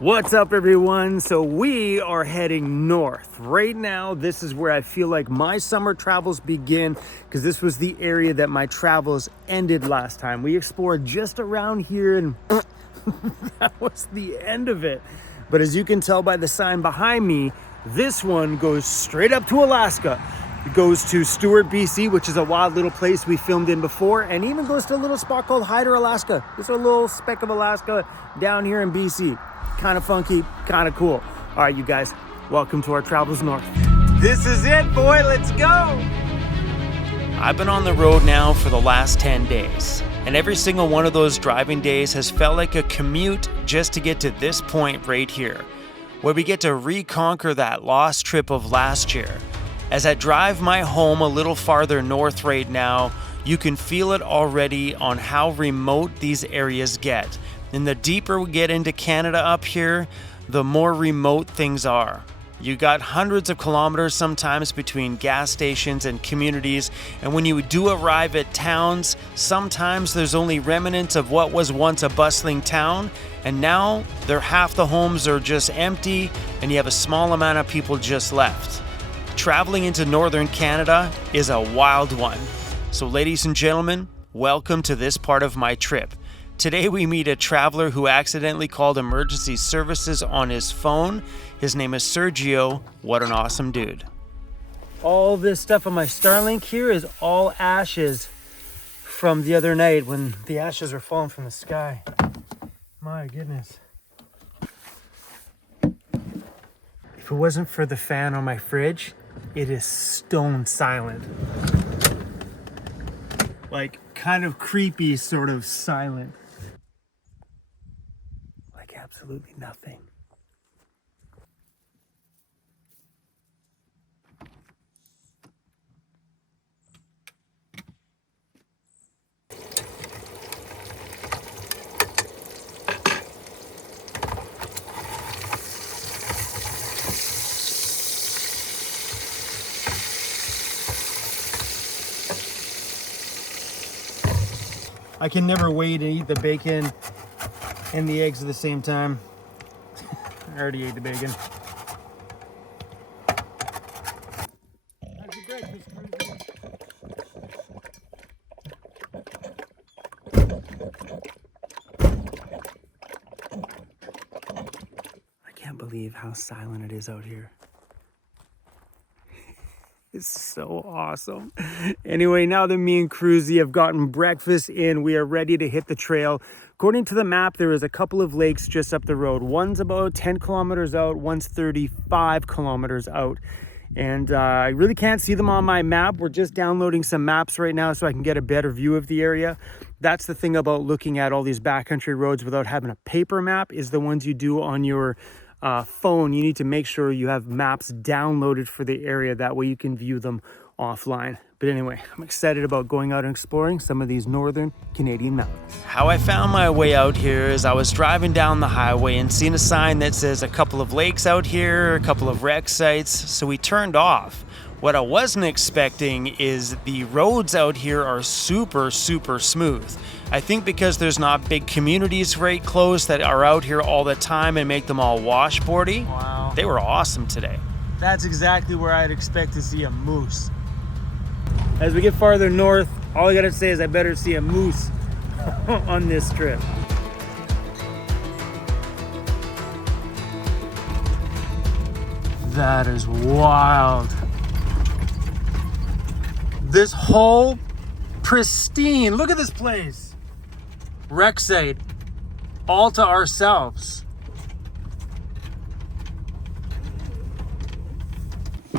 What's up, everyone? So we are heading north. Right now, this is where I feel like my summer travels begin, because this was the area that my travels ended last time. We explored just around here and that was the end of it. But as you can tell by the sign behind me, this one goes straight up to Alaska. It goes to Stewart, BC, which is a wild little place we filmed in before, and even goes to a little spot called Hyder, Alaska. It's a little speck of Alaska down here in BC. Kind of funky, kind of cool. All right, you guys, welcome to our travels north. This is it, boy, let's go. I've been on the road now for the last 10 days, and every single one of those driving days has felt like a commute just to get to this point right here, where we get to reconquer that lost trip of last year. As I drive my home a little farther north right now, you can feel it already on how remote these areas get. And the deeper we get into Canada up here, the more remote things are. You got hundreds of kilometers sometimes between gas stations and communities, and when you do arrive at towns, sometimes there's only remnants of what was once a bustling town, and now half the homes are just empty, and you have a small amount of people just left. Traveling into northern Canada is a wild one. So ladies and gentlemen, welcome to this part of my trip. Today we meet a traveler who accidentally called emergency services on his phone. His name is Sergio. What an awesome dude. All this stuff on my Starlink here is all ashes from the other night when the ashes were falling from the sky. My goodness. If it wasn't for the fan on my fridge, it is stone silent. Like kind of creepy sort of silent. Like absolutely nothing. I can never wait to eat the bacon and the eggs at the same time. I already ate the bacon. How's your breakfast, Cruzy? I can't believe how silent it is out here. It's so awesome. Anyway, now that me and Cruzy have gotten breakfast in, we are ready to hit the trail. According to the map, there is a couple of lakes just up the road. One's about 10 kilometers out, one's 35 kilometers out. And I really can't see them on my map. We're just downloading some maps right now so I can get a better view of the area. That's the thing about looking at all these backcountry roads without having a paper map, is the ones you do on your phone. You need to make sure you have maps downloaded for the area. That way you can view them offline. But anyway, I'm excited about going out and exploring some of these northern Canadian mountains. How I found my way out here is I was driving down the highway and seen a sign that says a couple of lakes out here, a couple of wreck sites, so we turned off. What I wasn't expecting is the roads out here are super smooth. I think because there's not big communities right close that are out here all the time and make them all washboardy. Wow. They were awesome today. That's exactly where I'd expect to see a moose. As we get farther north, all I gotta say is I better see a moose on this trip. That is wild. This whole pristine, look at this place. Wreck site, all to ourselves.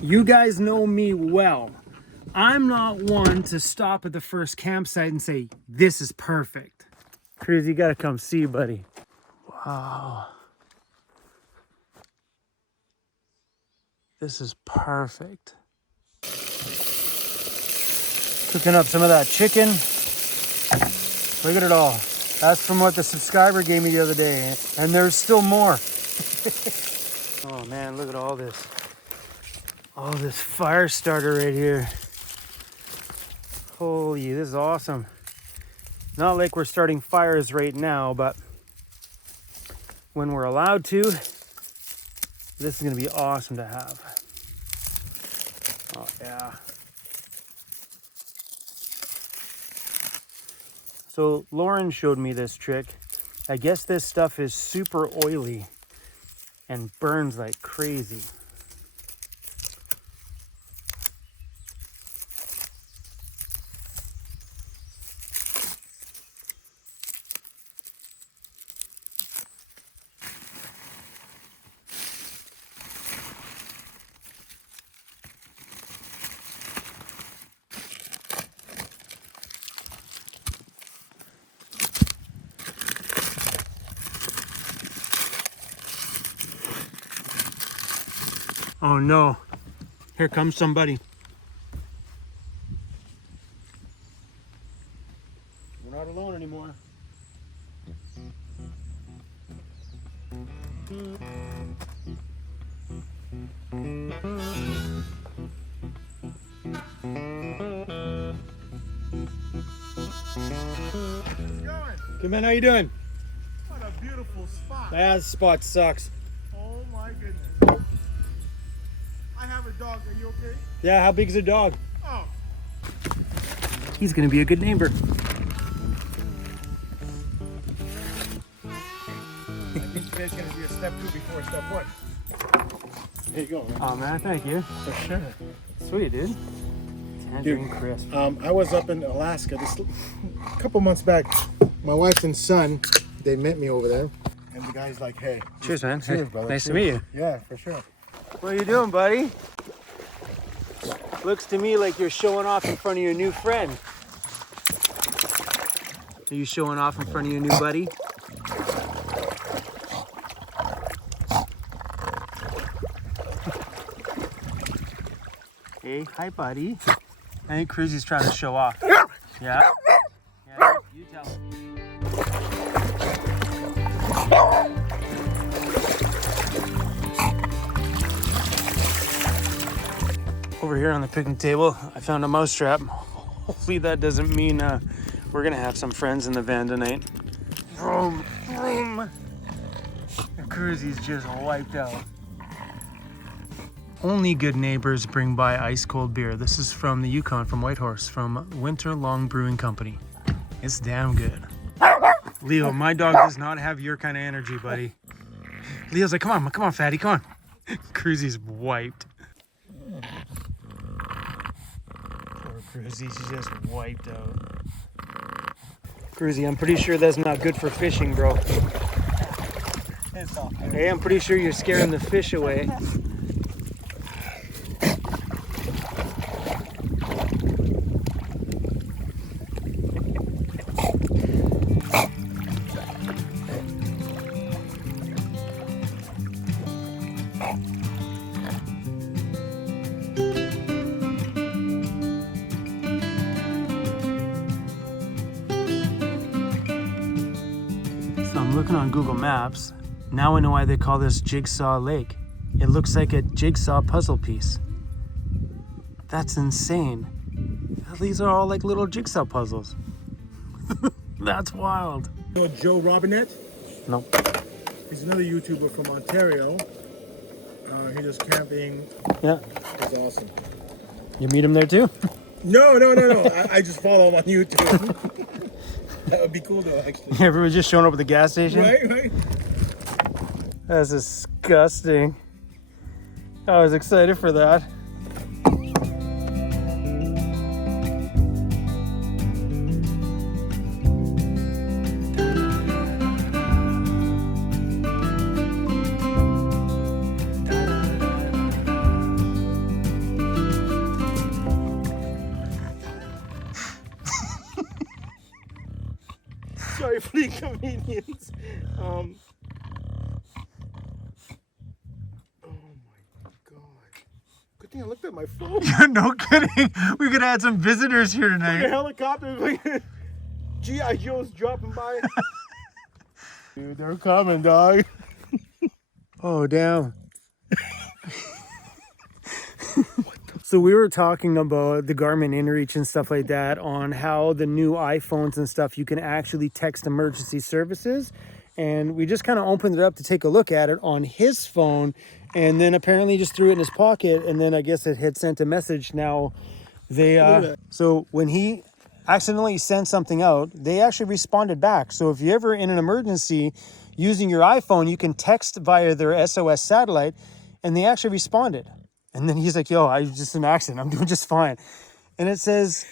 You guys know me well. I'm not one to stop at the first campsite and say, this is perfect. Chris, you gotta come see, buddy. Wow. This is perfect. Cooking up some of that chicken. Look at it all. That's from what the subscriber gave me the other day. And there's still more. Oh man, look at all this. All this fire starter right here. Holy, this is awesome. Not like we're starting fires right now, but when we're allowed to. This is going to be awesome to have. Oh, yeah. So Lauren showed me this trick. I guess this stuff is super oily and burns like crazy. Oh no, here comes somebody. We're not alone anymore. Good man, how you doing? What a beautiful spot. That spot sucks. Oh my goodness. I have a dog. Are you okay? Yeah, how big is a dog? Oh. He's gonna be a good neighbor. I think today's going to be a step 2 before step 1. There you go, man. Oh man, thank you. For sure. Sweet, dude. Tangerine crisp. I was up in Alaska a couple months back. My wife and son, they met me over there. And the guy's like, hey. Cheers, man. Cheers, brother. Nice to Cheers. meet you. Yeah, for sure. What are you doing, buddy? Looks to me like you're showing off in front of your new friend. Are you showing off in front of your new buddy? Hey, hi, buddy. I think Cruzy's trying to show off. Yeah? Yeah, you tell him. Over here on the picnic table, I found a mouse trap. Hopefully that doesn't mean we're gonna have some friends in the van tonight. Vroom, vroom. Cruzy's just wiped out. Only good neighbors bring by ice cold beer. This is from the Yukon, from Whitehorse, from Winter Long Brewing Company. It's damn good. Leo, my dog does not have your kind of energy, buddy. Leo's like, come on, fatty, come on. Cruzy's wiped. Poor Cruzy, she's just wiped out. Cruzy, I'm pretty sure that's not good for fishing, bro. Hey, I'm pretty sure you're scaring the fish away. So I'm looking on Google Maps. Now I know why they call this Jigsaw Lake. It looks like a jigsaw puzzle piece. That's insane. These are all like little jigsaw puzzles. That's wild. You know Joe Robinette? No. He's another YouTuber from Ontario. He does camping. Yeah. He's awesome. You meet him there too? No. I just follow him on YouTube. That would be cool though, actually. Everyone just showing up at the gas station? Right. That's disgusting. I was excited for that. Sorry for the inconvenience. Oh my god. Good thing I looked at my phone. No kidding. We could have some visitors here The tonight. helicopter, like G.I. Joe's dropping by. Dude, they're coming, dog. Oh, damn. So we were talking about the Garmin InReach and stuff like that, on how the new iPhones and stuff, you can actually text emergency services And we just kind of opened it up to take a look at it on his phone, and then apparently just threw it in his pocket, and then I guess it had sent a message. Now they so when he accidentally sent something out, they actually responded back. So if you're ever in an emergency using your iPhone, you can text via their SOS satellite, and they actually responded. And then he's like, yo, I was just an accident, I'm doing just fine. And it says,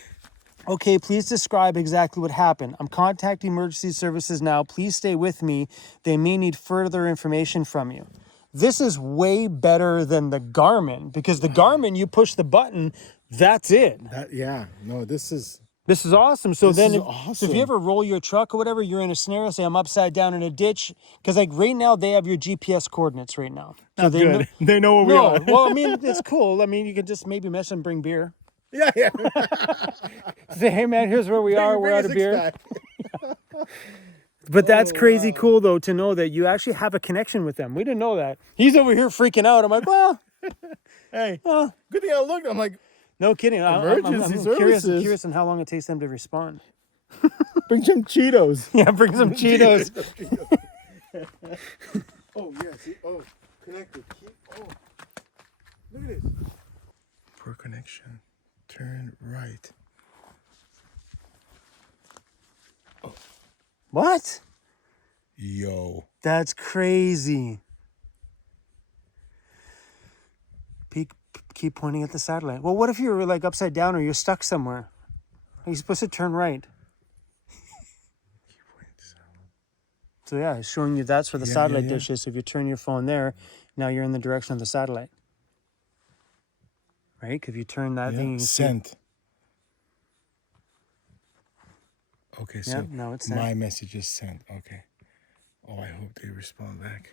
okay, please describe exactly what happened. I'm contacting emergency services now. Please stay with me. They may need further information from you. This is way better than the Garmin, because the Garmin, you push the button, that's it. Yeah, no, this is awesome. So then, so if awesome. you ever roll your truck or whatever, you're in a scenario, say I'm upside down in a ditch, because like right now they have your GPS coordinates right now. So not they good. They know where we no, are. well, I mean, it's cool. I mean, you could just maybe mess and bring beer. Yeah. Say, hey man, here's where we are. We're out of beer. Pack. But that's crazy cool though, to know that you actually have a connection with them. We didn't know that. He's over here freaking out. I'm like, well, Hey, good thing I looked. I'm like, no kidding. Emergency I'm services. curious on how long it takes them to respond. bring some Cheetos. Yeah, bring some Cheetos. Oh yeah, see, connected. Oh, look at this. Poor connection. Turn right. What? Yo. That's crazy. Keep pointing at the satellite. Well, what if you're like upside down or you're stuck somewhere? Are you supposed to turn right? So yeah, it's showing you that's where the satellite dish is. So if you turn your phone there, now you're in the direction of the satellite. Right? Because if you turn that thing, you can sent. Okay, so now it's sent. my message is sent. Okay. Oh, I hope they respond back.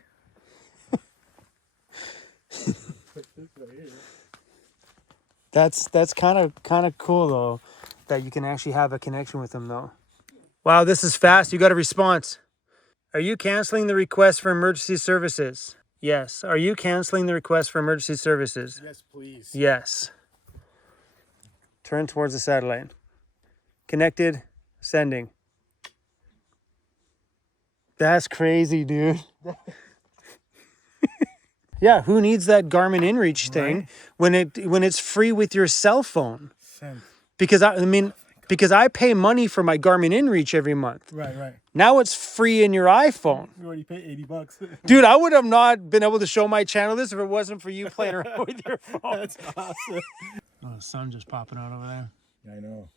That's kind of cool though, that you can actually have a connection with them though. Wow, this is fast. You got a response. Are you canceling the request for emergency services? Yes. Are you canceling the request for emergency services? Yes, please. Yes. Turn towards the satellite. Connected. Sending. That's crazy, dude. Yeah, who needs that Garmin InReach thing when it's free with your cell phone? Send. Because because I pay money for my Garmin InReach every month. Right. Now it's free in your iPhone. You already paid $80. Dude, I would have not been able to show my channel this if it wasn't for you playing around with your phone. That's awesome. Oh, the sun just popping out over there. I know.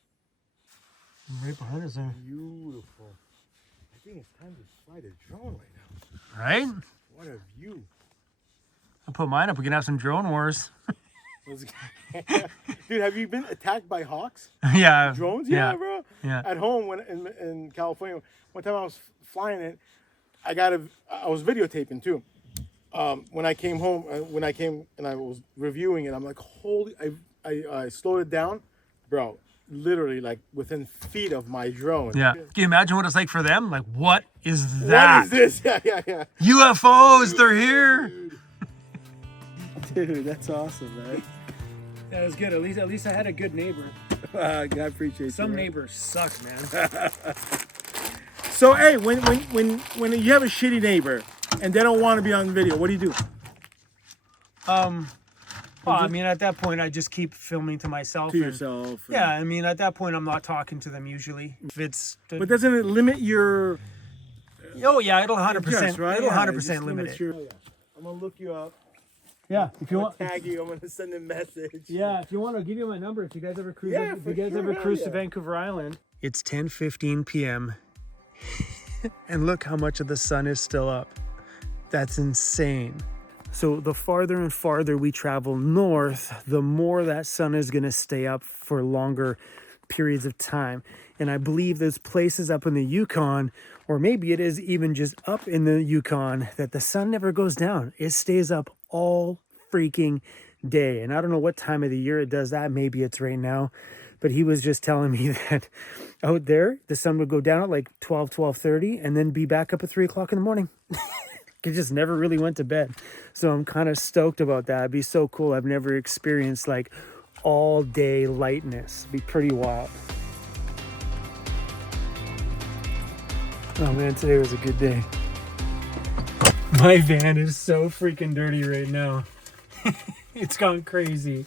Right behind us there. Beautiful. I think it's time to fly the drone right now. Right? What a view. I'll put mine up. We can have some drone wars. Dude, have you been attacked by hawks? Yeah. Drones? Yeah, bro. Yeah. At home when in California, one time I was flying it, I was videotaping too. When I came home, and I was reviewing it, I'm like, holy! I slowed it down, bro. Literally, like within feet of my drone. Yeah. Can you imagine what it's like for them? Like, what is that? What is this? Yeah. UFOs, they're here. Dude, that's awesome, man. That was good. At least I had a good neighbor. I appreciate Some you, neighbors suck, man. So, hey, when you have a shitty neighbor and they don't want to be on video, what do you do? Well, I mean, at that point, I just keep filming to myself. To yourself. Yeah, I mean, at that point, I'm not talking to them usually. If it's... But doesn't it limit your... Oh, yeah, it'll 100%. Yes, right? It'll Yeah, 100% limit it. I'm going to look you up. Yeah, if you I'm want... going to tag you. I'm going to send a message. Yeah, if you want to give you my number, if you guys ever cruise, Yeah, if you guys ever cruise to Vancouver Island. It's 10:15 p.m. and look how much of the sun is still up. That's insane. So the farther and farther we travel north, the more that sun is going to stay up for longer periods of time. And I believe there's places up in the Yukon, or maybe it is even just up in the Yukon, that the sun never goes down. It stays up all freaking day. And I don't know what time of the year it does that. Maybe it's right now. But he was just telling me that out there, the sun would go down at like 12:30 and then be back up at 3 o'clock in the morning. It just never really went to bed. So I'm kind of stoked about that. It'd be so cool. I've never experienced like all day lightness. It'd be pretty wild. Oh man, today was a good day. My van is so freaking dirty right now. It's gone crazy.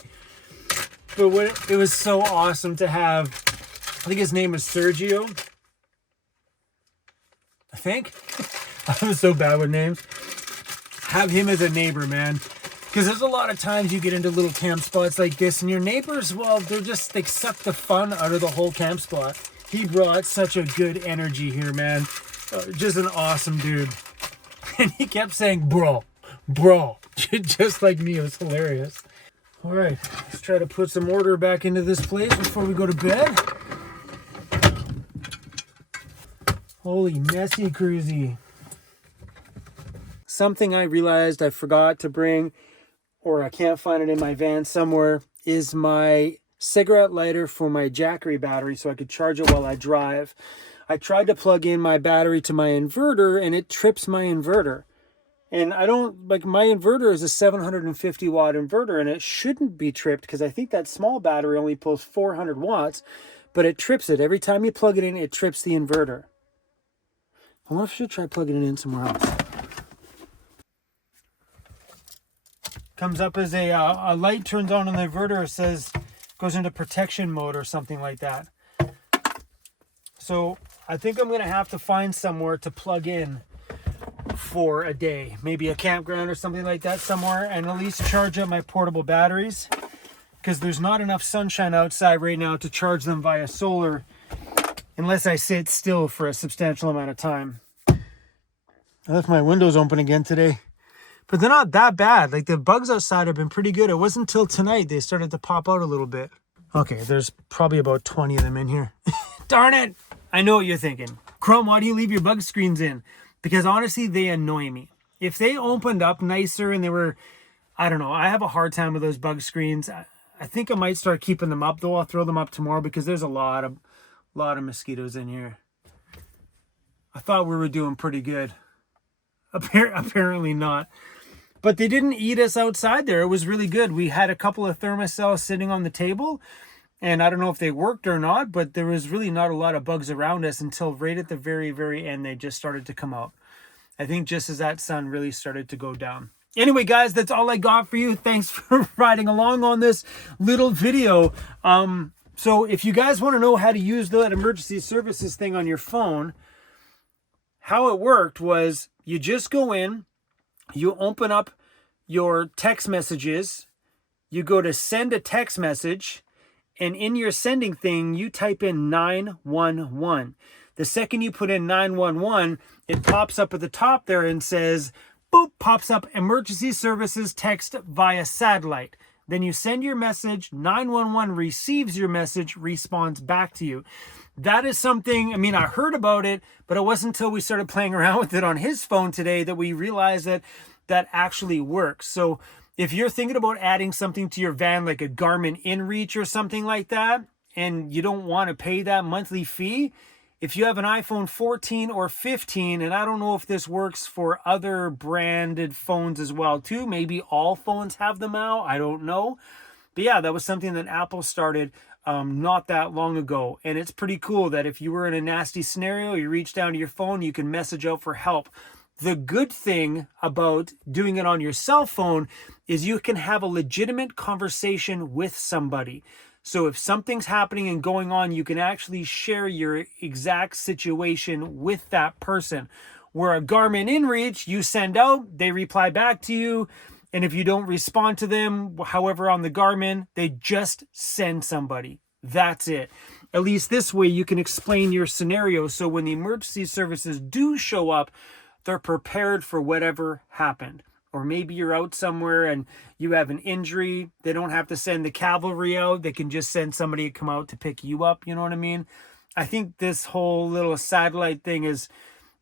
But it was so awesome to have, I think his name was Sergio. I think. I'm so bad with names. Have him as a neighbor, man. Because there's a lot of times you get into little camp spots like this, and your neighbors, well, they suck the fun out of the whole camp spot. He brought such a good energy here, man. Just an awesome dude. And he kept saying, bro, just like me. It was hilarious. All right, let's try to put some order back into this place before we go to bed. Holy messy cruisy. Something I realized I forgot to bring, or I can't find it in my van somewhere, is my cigarette lighter for my Jackery battery so I could charge it while I drive. I tried to plug in my battery to my inverter and it trips my inverter. And I don't, like, my inverter is a 750 watt inverter and it shouldn't be tripped because I think that small battery only pulls 400 watts, but it trips it. Every time you plug it in, it trips the inverter. I wonder if I should try plugging it in somewhere else. Comes up as a light turns on the inverter. It says, goes into protection mode or something like that. So I think I'm going to have to find somewhere to plug in for a day, maybe a campground or something like that somewhere, and at least charge up my portable batteries, because there's not enough sunshine outside right now to charge them via solar unless I sit still for a substantial amount of time. I left my windows open again today, but they're not that bad. Like, the bugs outside have been pretty good. It wasn't until tonight they started to pop out a little bit. Okay, there's probably about 20 of them in here. Darn it! I know what you're thinking. Chrome, why do you leave your bug screens in? Because honestly, they annoy me. If they opened up nicer and they were, I don't know, I have a hard time with those bug screens. I think I might start keeping them up, though. I'll throw them up tomorrow because there's a lot of mosquitoes in here. I thought we were doing pretty good. Apparently not. But they didn't eat us outside there. It was really good. We had a couple of thermocells sitting on the table, and I don't know if they worked or not, but there was really not a lot of bugs around us until right at the very, very end, they just started to come out. I think just as that sun really started to go down. Anyway, guys, that's all I got for you. Thanks for riding along on this little video. So if you guys want to know how to use that emergency services thing on your phone, how it worked was you just go in, you open up your text messages, you go to send a text message, and in your sending thing, you type in 911. The second you put in 911, it pops up at the top there and says, boop, pops up emergency services text via satellite. Then you send your message, 911 receives your message, responds back to you. That is something, I mean, I heard about it, but it wasn't until we started playing around with it on his phone today that we realized that that actually works. So if you're thinking about adding something to your van, like a Garmin InReach or something like that, and you don't want to pay that monthly fee, if you have an iPhone 14 or 15, and I don't know if this works for other branded phones as well too, maybe all phones have them now, I don't know. But yeah, that was something that Apple started not that long ago. And it's pretty cool that if you were in a nasty scenario, you reach down to your phone, you can message out for help. The good thing about doing it on your cell phone is you can have a legitimate conversation with somebody. So if something's happening and going on, you can actually share your exact situation with that person. Where a Garmin InReach, you send out, they reply back to you. And if you don't respond to them, however, on the Garmin, they just send somebody. That's it. At least this way you can explain your scenario. So when the emergency services do show up, they're prepared for whatever happened. Or maybe you're out somewhere and you have an injury. They don't have to send the cavalry out. They can just send somebody to come out to pick you up. You know what I mean? I think this whole little satellite thing is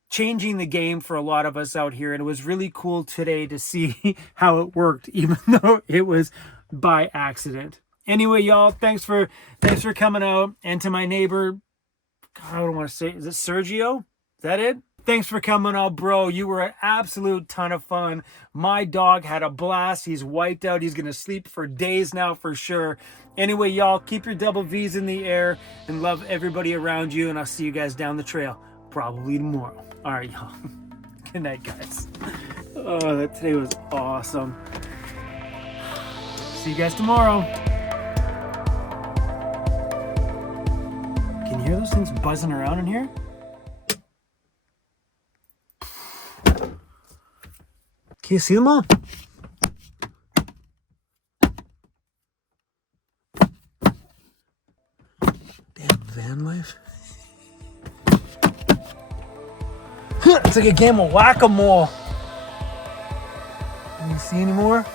changing the game for a lot of us out here. And it was really cool today to see how it worked, even though it was by accident. Anyway, y'all, thanks for coming out. And to my neighbor, God, I don't want to say, is it Sergio? Is that it? Thanks for coming out, bro. You were an absolute ton of fun. My dog had a blast. He's wiped out. He's going to sleep for days now for sure. Anyway, y'all, keep your double V's in the air and love everybody around you. And I'll see you guys down the trail probably tomorrow. All right, y'all. Good night, guys. Oh, that today was awesome. See you guys tomorrow. Can you hear those things buzzing around in here? Can you see them all? Damn van life. It's like a game of whack-a-mole. Can you see any more?